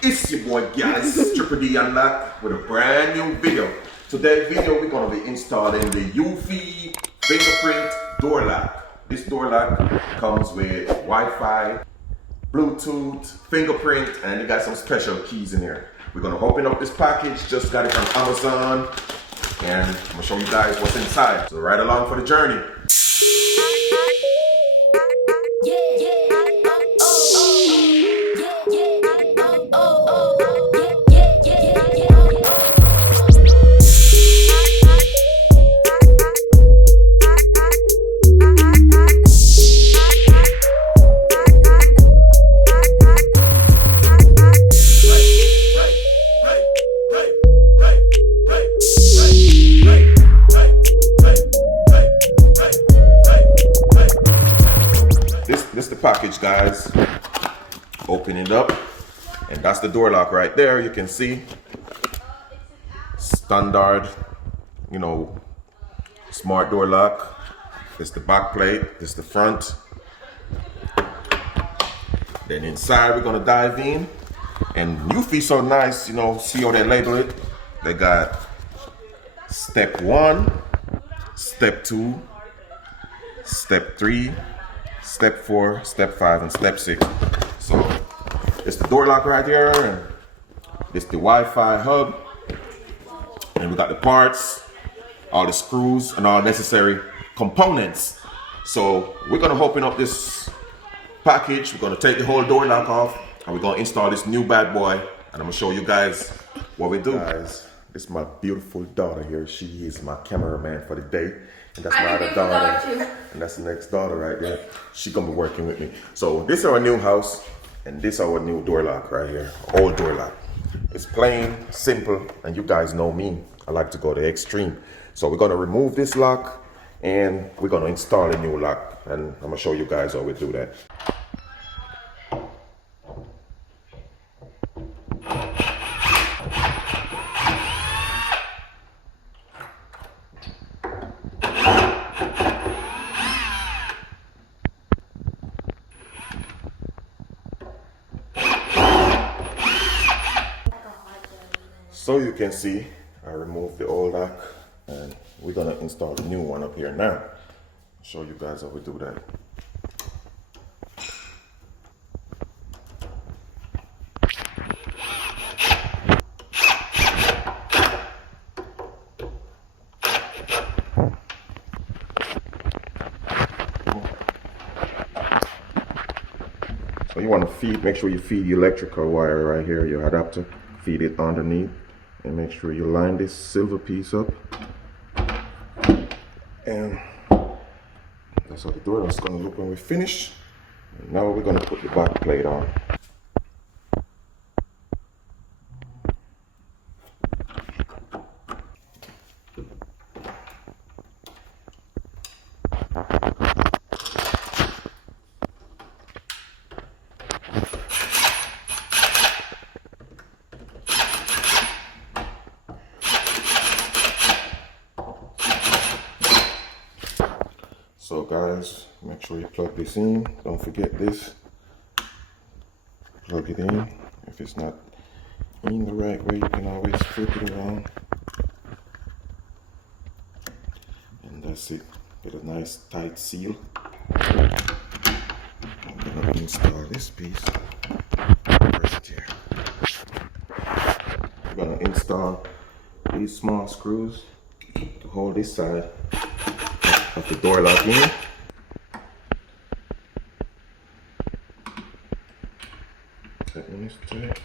It's your boy guys, Triple D Unlock with a brand new video. Today's video we're gonna be installing the Eufy fingerprint door lock. This door lock comes with Wi-Fi, Bluetooth, fingerprint, and it got some special keys in here. We're gonna open up this package, just got it from Amazon, and I'm gonna show you guys what's inside. So right along for the journey. This is the package, guys. Open it up, and that's the door lock right there. You can see standard, smart door lock. This is the back plate. This is the front. Then inside we're gonna dive in, and Eufy so nice. See how they label it. They got step 1, step 2, step 3. Step 4, step 5, and step 6. So it's the door lock right here, and it's the Wi-Fi hub, and we got the parts, all the screws, and all necessary components. So we're gonna open up this package. We're gonna take the whole door lock off, and we're gonna install this new bad boy, and I'm gonna show you guys what we do. Guys, this is my beautiful daughter here. She is my cameraman for the day. And that's my other daughter, and that's the next daughter right there. She gonna be working with me. So this is our new house, and this is our new door lock right here, old door lock. It's plain, simple, and you guys know me. I like to go to extreme. So we're gonna remove this lock, and we're gonna install a new lock, and I'm gonna show you guys how we do that. So you can see, I removed the old lock, and we're gonna install the new one up here now. Show you guys how we do that. So you want to make sure you feed the electrical wire right here, your adapter, feed it underneath. And make sure you line this silver piece up, and that's how the door is going to look when we finish. And now we're going to put the back plate on. So guys, make sure you plug this in. Don't forget this. Plug it in. If it's not in the right way, you can always flip it around. And that's it. Get a nice tight seal. I'm gonna install this piece. Where's it here? I'm gonna install these small screws to hold this side of the door lock in. That one is tight.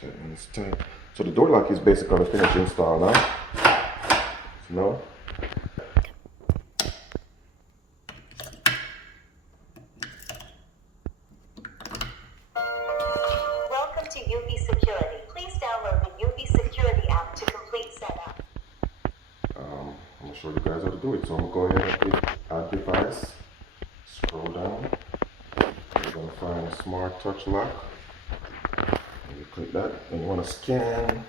That one is tight. So the door lock is basically finished install now. Welcome to Eufy Security. Please download the Eufy Security app to complete setup. I'm gonna show you guys how to do it. So I'm gonna go ahead and click Add Device. Scroll down. You're gonna find a Smart Touch Lock. And you click that, and you wanna scan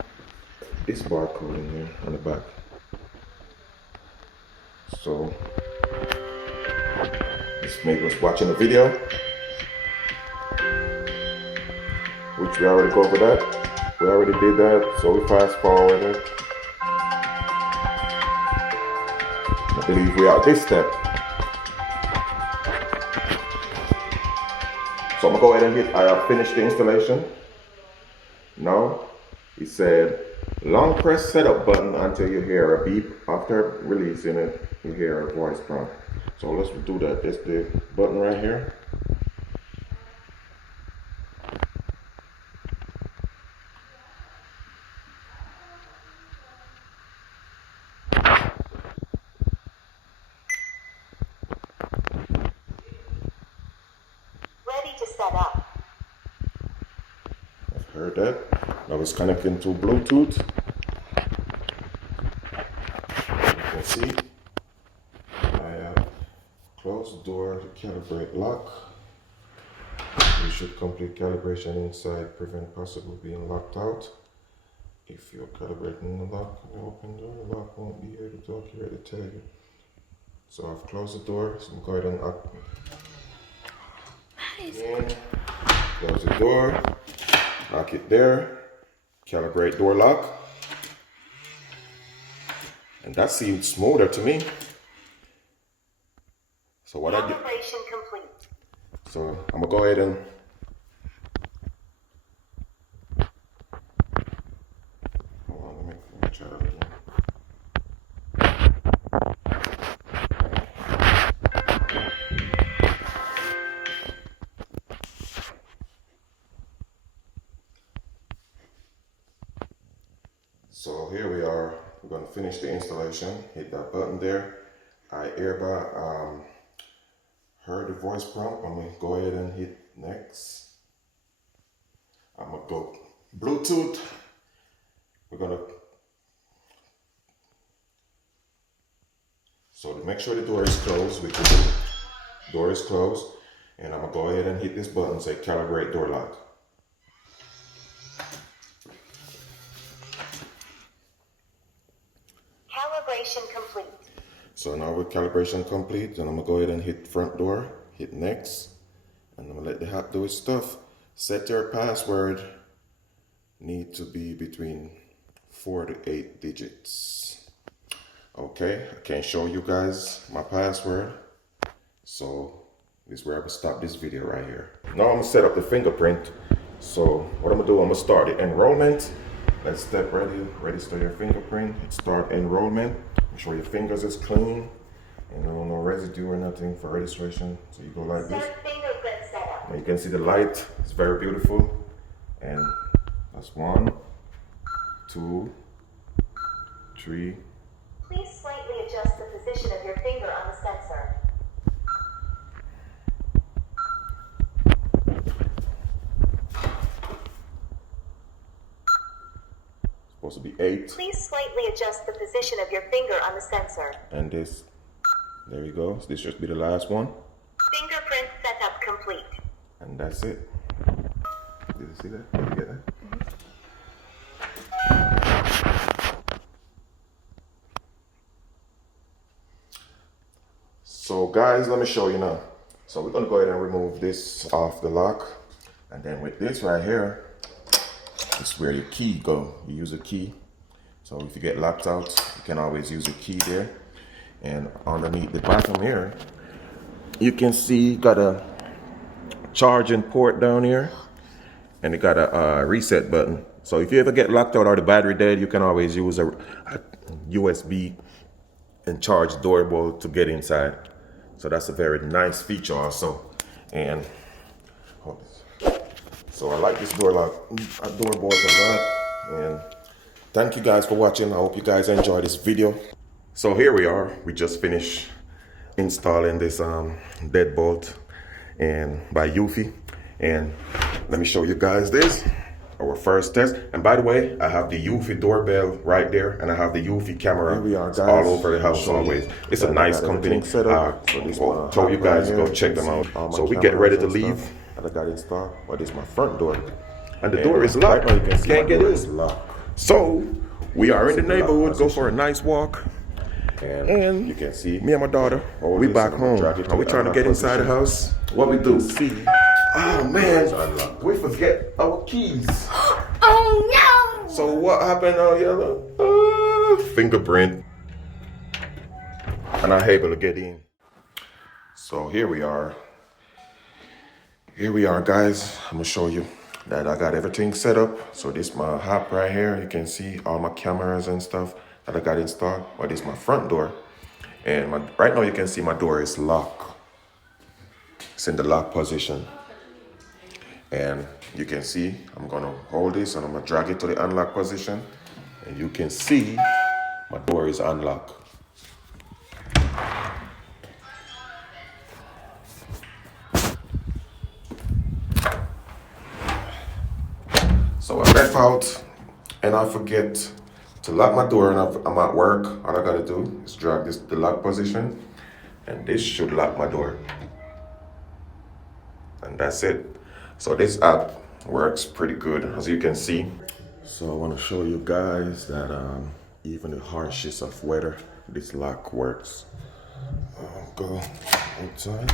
this barcode in there on the back. So this maybe was watching a video, which switch, we already covered that. We already did that, so we fast forward it. I believe we are at this step. So I'm gonna go ahead and hit, I have finished the installation. Now, it said, long press setup button until you hear a beep. After releasing it, you hear a voice prompt. So let's do that. This is the button right here. Ready to set up. I've heard that. Now it's connecting to Bluetooth. You can see I have closed the door to calibrate lock. You should complete calibration inside, prevent possible being locked out. If you're calibrating the lock and the open door, the lock won't be able to accurately tell you. So I've closed the door, so I'm going to close the door, lock it there, calibrate door lock. And that seems smoother to me. So what I do, Calibration complete. so I'm gonna go ahead and hold on, let me try that again. So here we are. We're going to finish the installation. Hit that button there. I hereby heard the voice prompt. I'm going to go ahead and hit next. I'm going to go Bluetooth. We're going to, so to make sure the door is closed, we can do door is closed. And I'm going to go ahead and hit this button, say calibrate door lock. Calibration complete. So now with calibration complete, and I'm gonna go ahead and hit front door, hit next, and I'm gonna let the app do its stuff. Set your password, need to be between 4 to 8 digits. Okay, I can't show you guys my password, so this is where I'm gonna stop this video right here. Now I'm gonna set up the fingerprint. So what I'm gonna do, I'm gonna start the enrollment. Let's step ready, register your fingerprint, hit start enrollment. Make sure your fingers is clean and no residue or nothing for registration. So you go like this. Start fingerprint setup. Now you can see the light, it's very beautiful. And that's 1, 2, 3. Please slightly adjust the position of your finger on the sensor. Supposed to be 8. Please slightly adjust the position of your finger on the sensor. And this, there you go. So this should be the last one. Fingerprint setup complete. And that's it. Did you see that? Did you get that? So guys, let me show you now. So we're gonna go ahead and remove this off the lock. And then with this right here, this is where your key go. You use a key. So if you get locked out, you can always use a key there. And underneath the bottom here, you can see got a charging port down here. And it got a reset button. So if you ever get locked out or the battery dead, you can always use a USB and charge doorbell to get inside. So that's a very nice feature also. And so I like this doorbell a lot. And thank you guys for watching. I hope you guys enjoyed this video. So here we are. We just finished installing this deadbolt and by Eufy. And let me show you guys this, our first test. And by the way, I have the Eufy doorbell right there, and I have the Eufy camera all over the house always. It's a nice company. I'll show you guys, go check them out. So we get ready to leave. I got installed, but it's my front door. And the door is locked. You can't get in. So we are in the neighborhood, go for a nice walk. And you can see me and my daughter, we back home. Are we trying to get inside the house? What we do? See Oh man, we forget our keys. Oh no! So what happened on yellow? Fingerprint. And I'm able to get in. So here we are. Here we are, guys. I'm gonna show you that I got everything set up. So this is my app right here. You can see all my cameras and stuff that I got installed. But this is my front door. And right now you can see my door is locked. It's in the lock position. And you can see, I'm gonna hold this and I'm gonna drag it to the unlock position. And you can see my door is unlocked. So I left out and I forget to lock my door and I'm at work. All I gotta do is drag the lock position and this should lock my door. And that's it. So this app works pretty good, as you can see. So I want to show you guys that even the harshest of weather, this lock works. Go outside.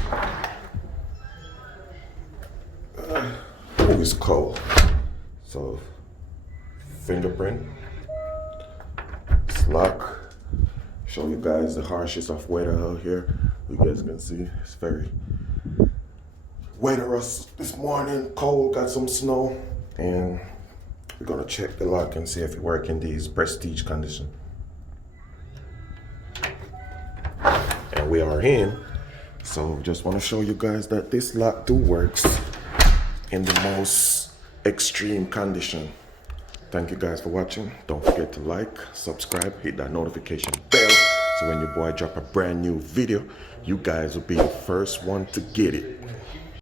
Oh, it's cold. So fingerprint, it's lock. Show you guys the harshest of weather out here. You guys can see it's very wetterous this morning, cold, got some snow, and we're gonna check the lock and see if it works in these prestige condition. And we are in, so just want to show you guys that this lock do works in the most extreme condition. Thank you guys for watching. Don't forget to like, subscribe, hit that notification bell, so when your boy drop a brand new video, you guys will be the first one to get it.